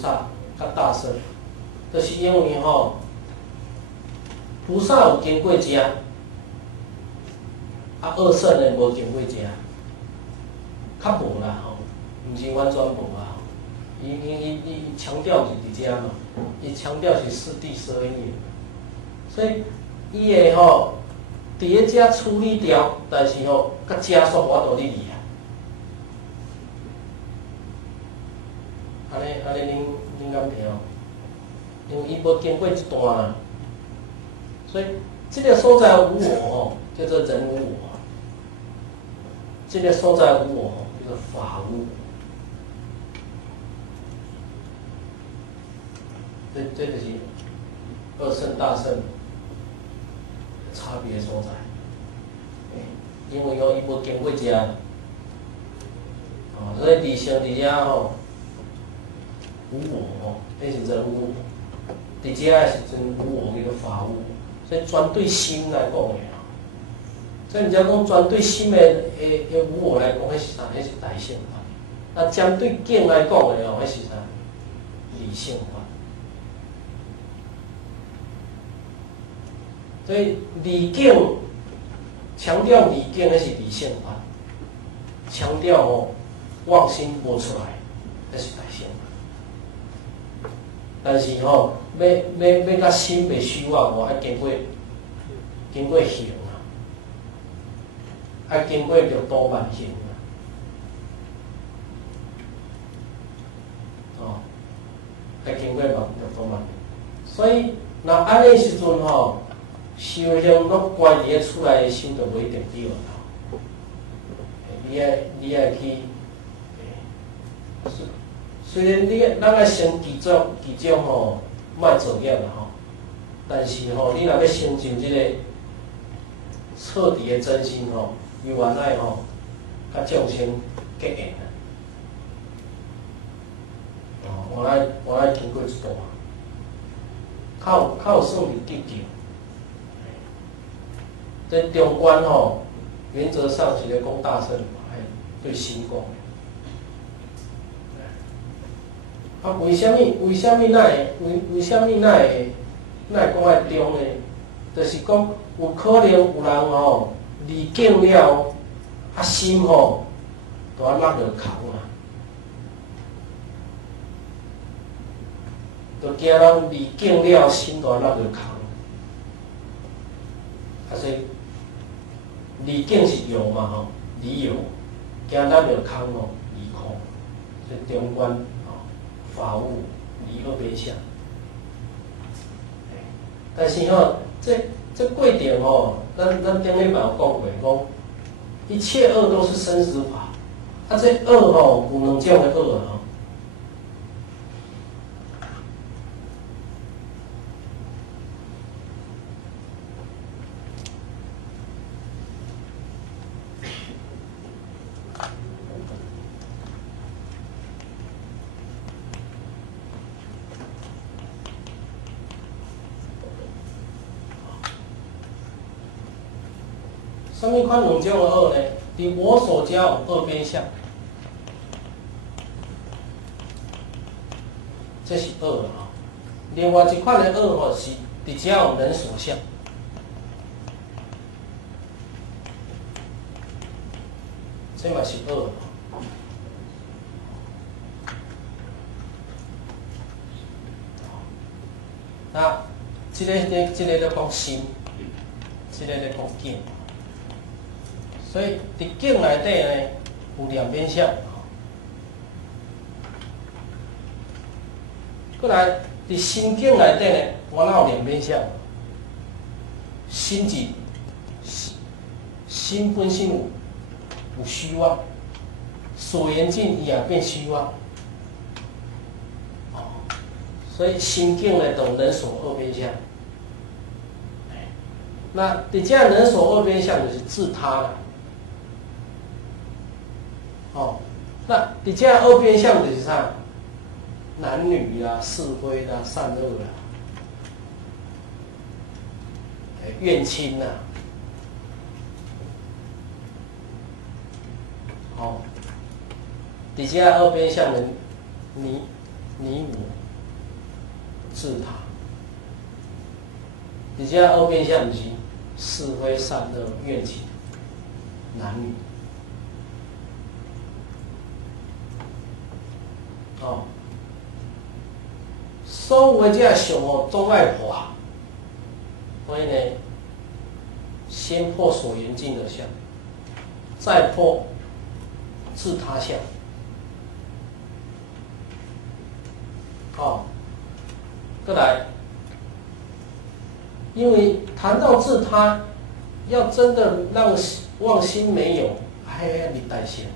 萨较大圣，就是因为菩萨有经过遮，二圣的无经过遮，较无啦毋是完全无啊。伊强调是伫遮嘛，伊强调是四谛十二业，所以伊会伫咧遮处理掉，但是甲加速我都你啊。安尼恁敢听？因为伊无经过一段啦，所以这个所在无我叫做人无我，这个所在无我叫做法无我。这就是二圣大圣差别所在。因为伊无经过遮，所以伫生伫遮无我迄是人无我。伫遮的时阵无我叫做法无我，所以专对心来讲的所以人家讲专对心的无我来讲，迄是啥？迄是大乘法。那针对境来讲的迄是啥？理性法。所以理境强调理境，那是理性法；强调妄心无出来，那是大乘法。但是要甲心袂虚妄要经过行啊，要经过六度万行啊，要经过六度万行。所以那安尼时阵修行拢关伫咧厝内的心就无一定对啦。你爱去，虽然咱爱先几种莫作业啦但是你若要成就这个彻底的真心由原来甲众生结缘我来经过一段，较有算是结局。在中观原则上是咧讲大圣对心讲。为什么那会讲爱中呢？就是讲有可能有人理境了，心就安落落空啊，就惊人理境了，心就安落落空。所以理境是有嘛理有，惊咱落空理空，所以中观法无理二边相。但是这过程咱顶礼拜有讲过，讲一切恶都是生死法。这恶有两种的恶什么款两种的恶呢？伫我所教有二边相，这是恶了另外一款的恶是伫遮有人所相，这嘛是恶。那这个咧讲心，这个咧讲境。所以伫境内底呢有两边相，过来伫心境内底呢，我哪有两边相？心本身有虚妄，所缘境伊也变虚妄，所以心境呢等人所二边相。那伫遮人所二边相就是自他了。那伫遮二边相就是啥？男女啦、是非啦、善恶啦、怨亲啦，伫遮二边相的你我自他。而且二边相不是是非善恶怨情男女。哦，所有的这相哦，总爱破，所以呢，先破所缘境的相，再破自他相。哦，再来，因为谈到自他，要真的让妄心没有，还要你代谢。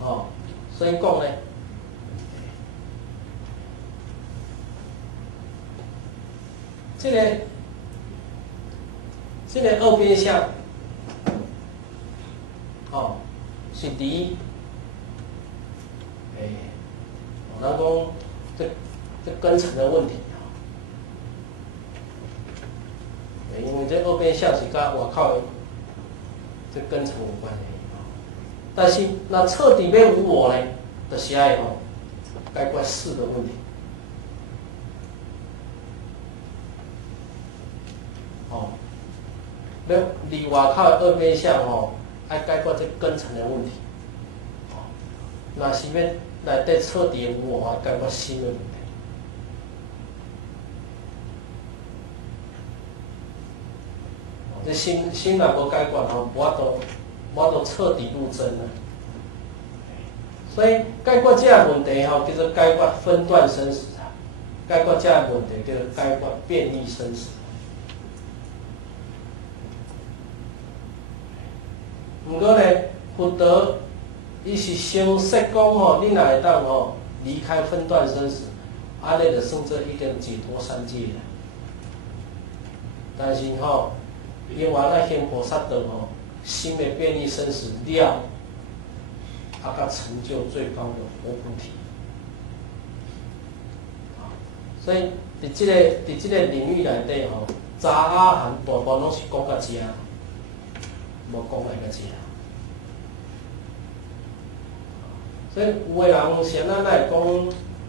哦，所以讲呢。这个二边相，哦，是离，咱讲这根尘的问题啊，因为这二边相是跟外口的这根尘有关系。但是那彻底要无我呢，就是爱解决事的问题。哦，要离外口的二边相哦，爱解决这根尘的问题。哦，那是要内底彻底的无我，解决心的问题。这心若无解决吼，无法度彻底入真啊。所以解决这个问题吼，叫做解决分段生死啊；解决这个问题叫做解决便利生死。不过呢，福德伊是先说讲吼，你若会当吼离开分段生死，安尼就算做已经解脱三界了。但是吼，因为咱行菩萨道吼，心的便利生死了，甲成就最高的佛菩提。所以伫这个领域内底吼，查阿含大部分拢是讲到这，无讲来到这。所以有的人先咱来讲，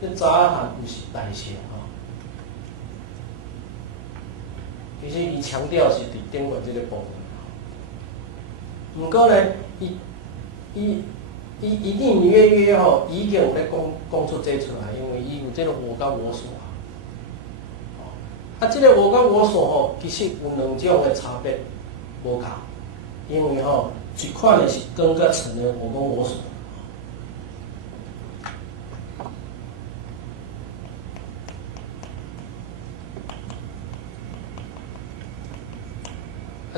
这查阿含不是大乘吼，其实伊强调是伫顶面这个部分。不过呢，伊一定约吼，已经有咧讲出这出来，因为伊有这个我跟我所。这个我跟我所吼，其实有两种的差别无同，因为吼一款的是根甲尘的我跟我所，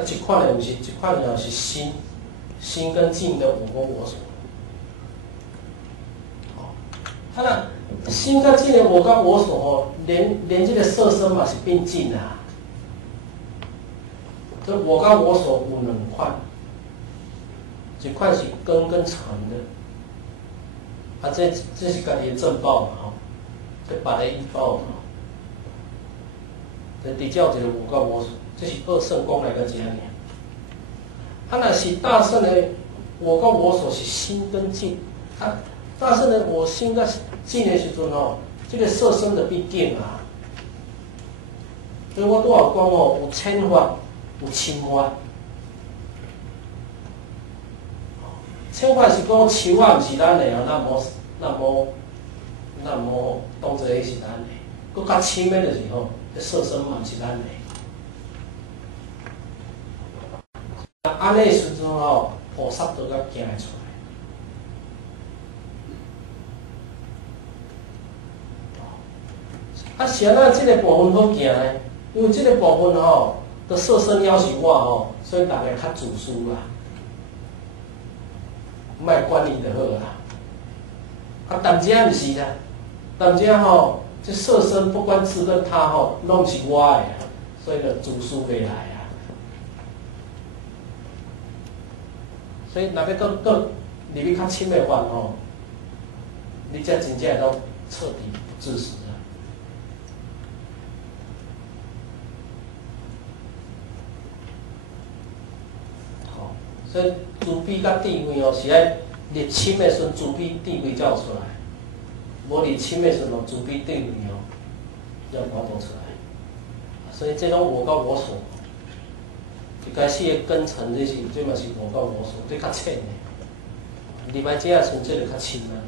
一款的不是，一款的是心跟境的我跟我所。那心跟境的我跟我所吼，连这个色身嘛是并进的啊。这我跟我所有两款，一款是根跟尘的，啊，这是家己的正报嘛吼，这别个依报嘛。这比较一个我跟我所，这是二圣讲来个这样尔。啊，若是大圣的我跟我所是心跟境，啊。但是呢，我心在境的时阵吼，这个色身的必定啊。所以我拄有讲吼，有迁法，有侵法。迁法是讲树啊，毋是咱的啊，那无当作迄是咱的。佮较深的就是吼，这色身嘛毋是咱的。安尼时阵吼，菩萨都甲行会出来。啊，是安怎这个部分好行呢？因为这个部分吼，的色身要是我吼，所以大家较自私啦，莫管伊就好啦。啊，但这毋是啦，但这吼，这色身不管自跟他吼，拢是我的，所以就自私袂来啊。所以若要搁入去较深的法吼，你才真正会彻底不自私。所以慈悲甲智慧哦，是爱入深的时阵，慈悲智慧才有出来。无伫深的时阵，自闭对面哦，要跋倒出来。所以这种我告我所，一开始的根尘这嘛是我告我所，这较浅的。入来这时阵，这就较深啊。